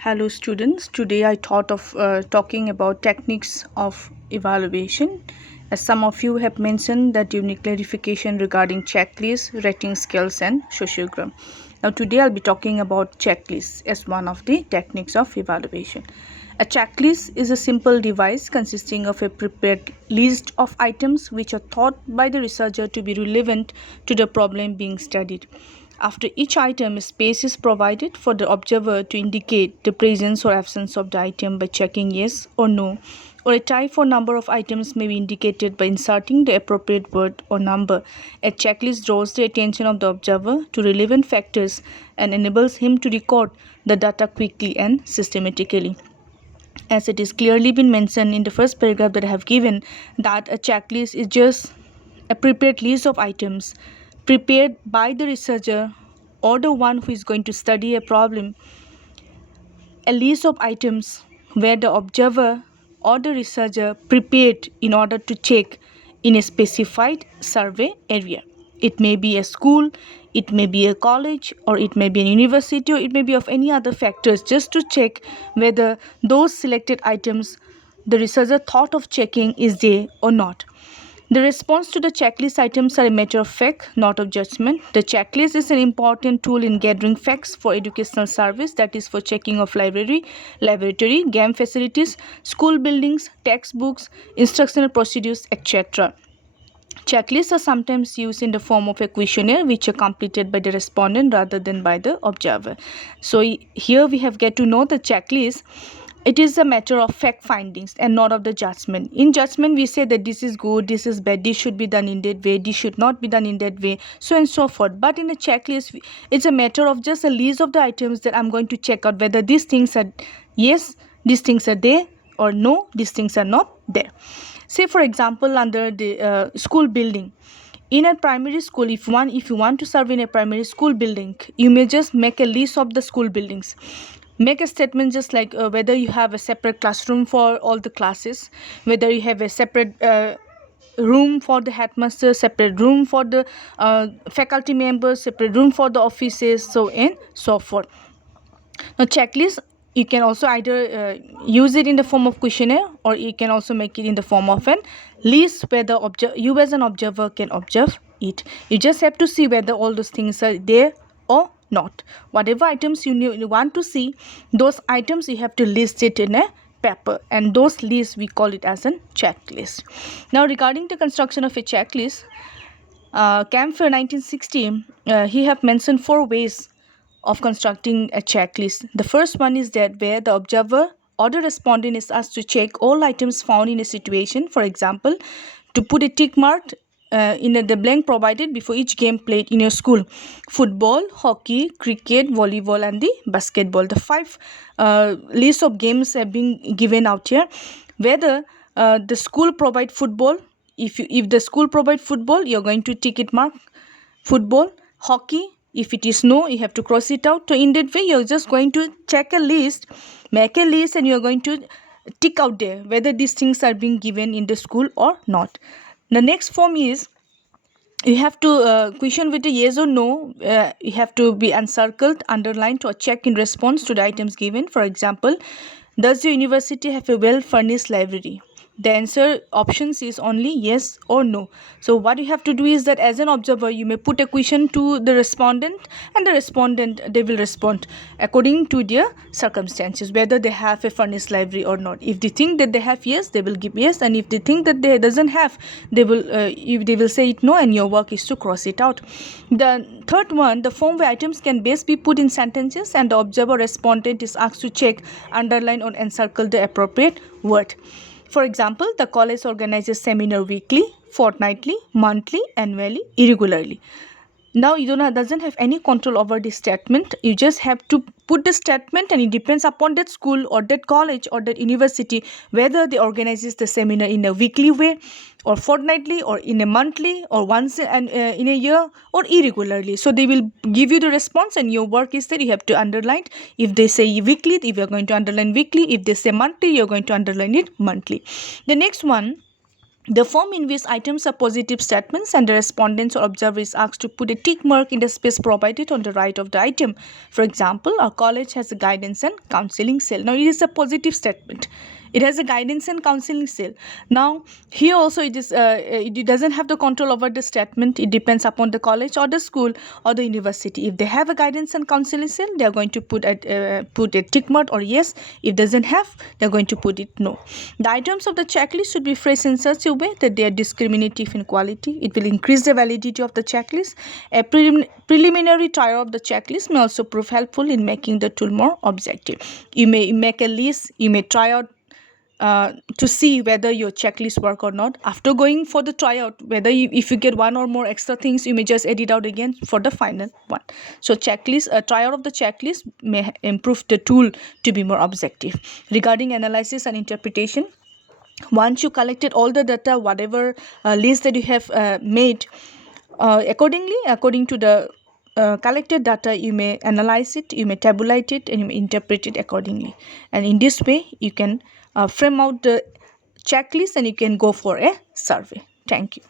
Hello students, today I thought of talking about techniques of evaluation. As some of you have mentioned that you need clarification regarding checklists, rating scales and sociogram. Now today I'll be talking about checklists as one of the techniques of evaluation. A checklist is a simple device consisting of a prepared list of items which are thought by the researcher to be relevant to the problem being studied. After each item, a space is provided for the observer to indicate the presence or absence of the item by checking yes or no, or a type or number of items may be indicated by inserting the appropriate word or number. A checklist draws the attention of the observer to relevant factors and enables him to record the data quickly and systematically. As it is clearly been mentioned in the first paragraph that I have given, that a checklist is just a prepared list of items prepared by the researcher or the one who is going to study a problem, a list of items where the observer or the researcher prepared in order to check in a specified survey area. It may be a school, it may be a college, or it may be an university, or it may be of any other factors, just to check whether those selected items the researcher thought of checking is there or not. The response to the checklist items are a matter of fact, not of judgment. The checklist is an important tool in gathering facts for educational service, that is for checking of library, laboratory, game facilities, school buildings, textbooks, instructional procedures, etc. Checklists are sometimes used in the form of a questionnaire which are completed by the respondent rather than by the observer. So here we have get to know the checklist. It is a matter of fact findings and not of the judgment. In judgment we say that this is good, this is bad, this should be done in that way, this should not be done in that way, so and so forth. But in a checklist it's a matter of just a list of the items that I'm going to check out whether these things are yes, these things are there, or no, these things are not there. Say for example, under the school building, in a primary school, if you want to serve in a primary school building, you may just make a list of the school buildings. Make a statement just like whether you have a separate classroom for all the classes, whether you have a separate room for the headmaster, separate room for the faculty members, separate room for the offices, so and so forth. Now checklist, you can also either use it in the form of questionnaire, or you can also make it in the form of an list where you as an observer can observe it. You just have to see whether all those things are there or not. Whatever items you want to see, those items you have to list it in a paper, and those lists we call it as a checklist. Now regarding the construction of a checklist, Camphor 1960, he have mentioned 4 ways of constructing a checklist. The first one is that where the observer or the respondent is asked to check all items found in a situation. For example, to put a tick mark in the blank provided before each game played in your school: football, hockey, cricket, volleyball and the basketball. The 5 lists of games have been given out here. Whether the school provide football, if the school provide football, you're going to tick it mark football. Hockey, if it is no, you have to cross it out. So in that way you're just going to check a list, make a list, and you're going to tick out there whether these things are being given in the school or not. The next form is you have to question with a yes or no. You have to be encircled, underlined, or check in response to the items given. For example, does your university have a well furnished library? The answer options is only yes or no. So what you have to do is that as an observer you may put a question to the respondent, and the respondent, they will respond according to their circumstances whether they have a furnished library or not. If they think that they have yes, they will give yes, and if they think that they doesn't have, they will say it no, and your work is to cross it out. The third one, the form where items can best be put in sentences and the observer respondent is asked to check, underline or encircle the appropriate word. For example, the college organizes seminar weekly, fortnightly, monthly, annually, irregularly. Now you doesn't have any control over the statement. You just have to put the statement, and it depends upon that school or that college or that university whether they organizes the seminar in a weekly way, or fortnightly, or in a monthly, or once in a year, or irregularly. So they will give you the response, and your work is that you have to underline. If they say weekly, if you're going to underline weekly. If they say monthly, you're going to underline it monthly. The next one, The form in which items are positive statements and the respondents or observer is asked to put a tick mark in the space provided on the right of the item. For example, our college has a guidance and counseling cell. Now, it is a positive statement. It has a guidance and counseling cell. Now, here also it doesn't have the control over the statement. It depends upon the college or the school or the university. If they have a guidance and counseling cell, they are going to put a tick mark or yes. If doesn't have, they are going to put it no. The items of the checklist should be phrased in such a way that they are discriminative in quality. It will increase the validity of the checklist. A preliminary trial of the checklist may also prove helpful in making the tool more objective. You may make a list. You may try out to see whether your checklist work or not. After going for the tryout, if you get one or more extra things, you may just edit out again for the final one. So tryout of the checklist may improve the tool to be more objective. Regarding analysis and interpretation, once you collected all the data, whatever list that you have made, according to the collected data, you may analyze it, you may tabulate it, and you may interpret it accordingly. And in this way, you can frame out the checklist and you can go for a survey. Thank you.